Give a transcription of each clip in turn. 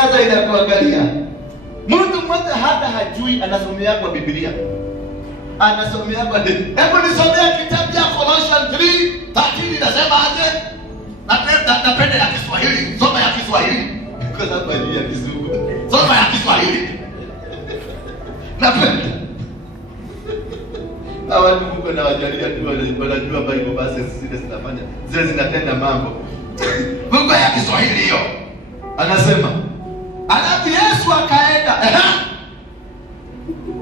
inakuangaza, inakuangalia. Mtu mmoja hata hajui anasomea kwa Biblia. Anasomea kwa Biblia. Hebu nisomea kitabu cha Colossians 3:13 inasema aje? Napenda ya Kiswahili. Soma ya Kiswahili. Kwa sababu ya Kizungu. Soma ya Kiswahili. Napenda. Hawa Mungu na wajalia tu wanajua Bible verses zile zinafanya. Zile zinatenda mambo. Mungu ya Kiswahili hiyo. Anasema, alafu Yesu akaenda.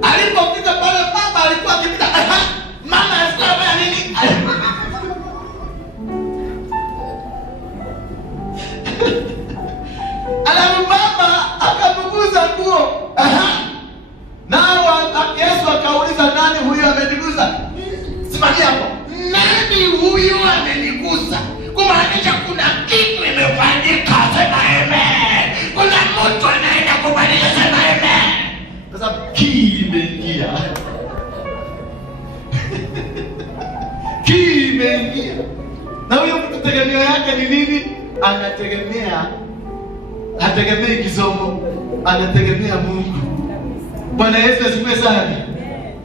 Alipofika pale mama alikuwa akipita. Mama anasema nini? Alafu mama akamguza nguo. Nao Yesu akauliza, nani huyu ameniguza? Simamia hapo. Nani huyu ameniguza? Kumaanisha kuna kitu imefanyika. Sema amen. Kuna mtu anaenda kubadilisha. Sema amen. Kwa sababu kii imeingia. Kii imeingia. Na huyo mtu tegemeo yake ni nini? Hategemei kisomo, anategemea Mungu. Bwana Yesu asifiwe sana.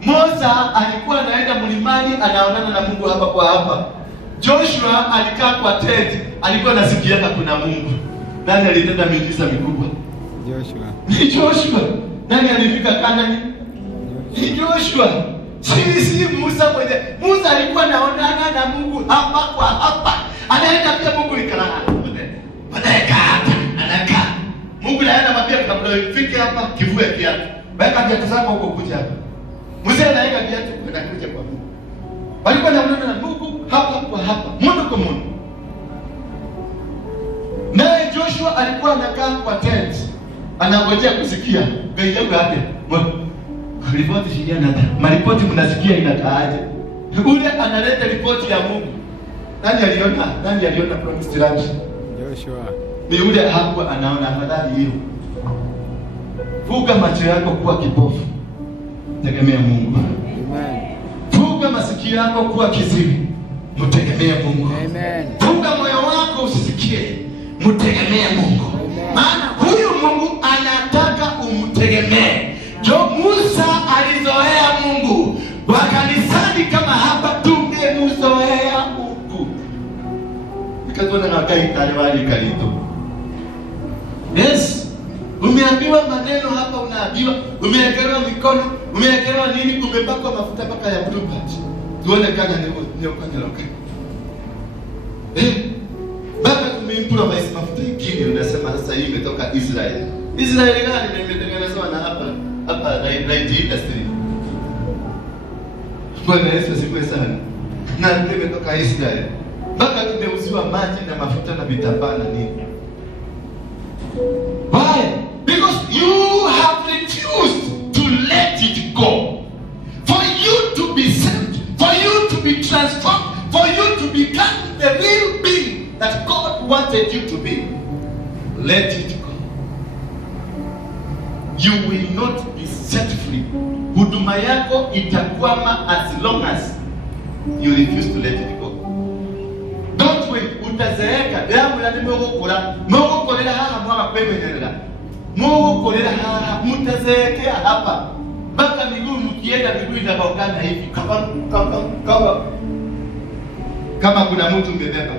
Musa alikuwa anaenda mlimani, anaonana na Mungu hapa kwa hapa. Joshua alikaa kwa tent, alikuwa anasikia kuna Mungu. Nani alitenda miujiza mikubwa? Joshua. Ni Joshua. Nani alifika Kanaani? Ni Joshua. Si Musa mwenye. Musa alikuwa anaonana na Mungu hapa kwa hapa. Anaenda pia Mungu ikalala. Anakaa. Mungu anaenda mapia kabla ufike hapa kivue kiatu. Weka viatu zako huko kuja hapa. Musa anaweka viatu anakuja kwa Mungu. Walikuwa wanaonana na Mungu hapa kwa hapa. Mungu kwa Mungu. Naye Joshua alikuwa anakaa kwa tent. Anangojea kusikia gari yako yake. Ripoti shikia na maripoti mnasikia inakaaje? Ule analeta ripoti ya Mungu. Nani aliona promised land? Joshua. Ni ule hapo anaona afadhali hiyo. Fuga macho yako kuwa kipofu. Tegemea Mungu. Amen. Fuga masikio yako kuwa kiziwi. Mtegemea Mungu. Amen. Fuga moyo wako usisikie. Mtegemea Mungu. Maana huyu Mungu anataka umtegemee. Musa alizoea Mungu. Wakanisani kama hapa tungemzoea Mungu. Nikatona na kai talewani kalito. Yes. Umeambiwa maneno hapa, unaambiwa, umewekewa mikono, umewekewa nini, umepakwa mafuta mpaka ya blue patch. Tuone kana ni ukanya loka. Baba tumeimprovise mafuta ingine, unasema sasa hii imetoka Israel. Israel gani imetengenezwa na hapa right industry. Bwana Yesu asifiwe sana. Na imetoka Israel. Baba tumeuziwa maji na mafuta na vitambaa na nini. Why? Because you have refused to let it go. For you to be saved, for you to be transformed, for you to become the real being that God wanted you to be, let it go. You will not be set free. Huduma yako itakwama as long as you refuse to let it go. Don't wait. Utazeeka. Damu la nimegokora. Mogokorera haha mwaka kwemerera. Mogokorera haha mutazeekea hapa. Baka miguu mkienda miguu inabakana hivi. Kama kuna mtu mbebeba.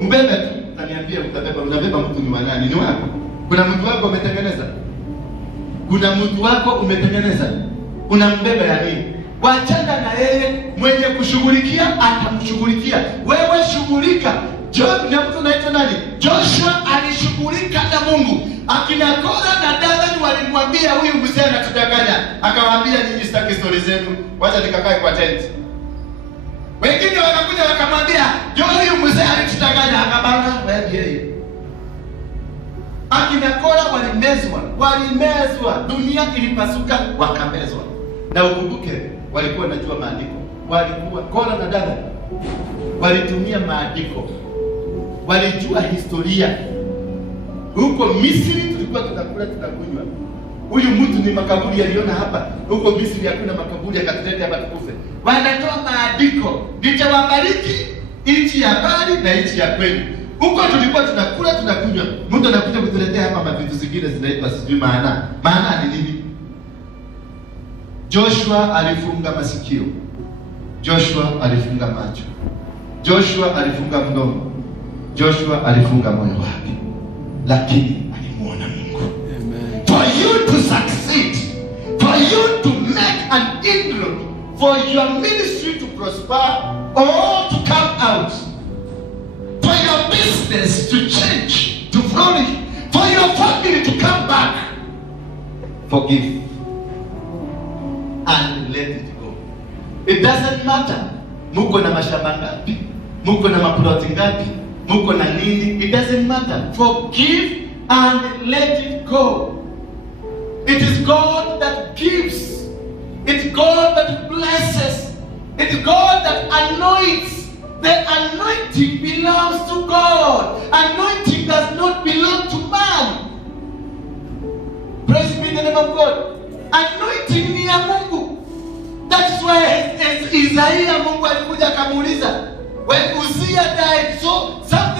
Mbebe tu. Taniambia utabeba. Unabeba mtu ni wanani? Ni wako. Kuna mtu wako umetengeneza? Kuna mtu wako umetengeneza? Unambeba ya nini? Wachana na yeye, mwenye kushughulikia atamshughulikia. Wewe shughulika. Job na mtu naitwa nani? Joshua alishughulika na Mungu. Akina Kora na Dathan walimwambia huyu mzee anatudanganya. Akamwambia nyinyi sitaki stories zenu. Wacha nikakae kwa tent. Wengine wakakuja wakamwambia, "Jo, huyu mzee alitudanganya." Akabana, wewe yeye. Akina Kora walimezwa. Dunia ilipasuka, wakamezwa. Na ukumbuke walikuwa wanajua maandiko. Walikuwa Kora na Dathan walitumia maandiko. Walijua historia. Huko Misri tulikuwa tunakula tunakunywa. Huyu mtu ni makaburi aliona hapa. Huko Misri hakuna makaburi, akatenda hapa tukufe. Wanatoa maandiko. Nitawabariki nchi ya mbali na nchi ya kwenu. Huko tulikuwa tunakula tunakunywa. Mtu anakuja kutuletea hapa mavitu zingine zinaitwa sijui maana. Maana ni nini? Joshua alifunga masikio. Joshua alifunga macho. Joshua alifunga mdomo. Joshua alifunga moyo wake. Lakini alimuona Mungu. Amen. For you to succeed, for you to make an inroad, for your ministry to prosper or to come out, for your business to change, to flourish, for your family to come back, forgive and let it go. It doesn't matter muko na mashamba ngapi, muko na maploti ngapi, muko na nini, it doesn't matter. Forgive and let it go. It is God that gives. It's God that blesses. It's God that anoints. The anointing belongs to God. Anointing does not belong to man. Praise be the name of God. Anointing ni ya Mungu. That's why Isaiah Mungu alikuja akamuuliza,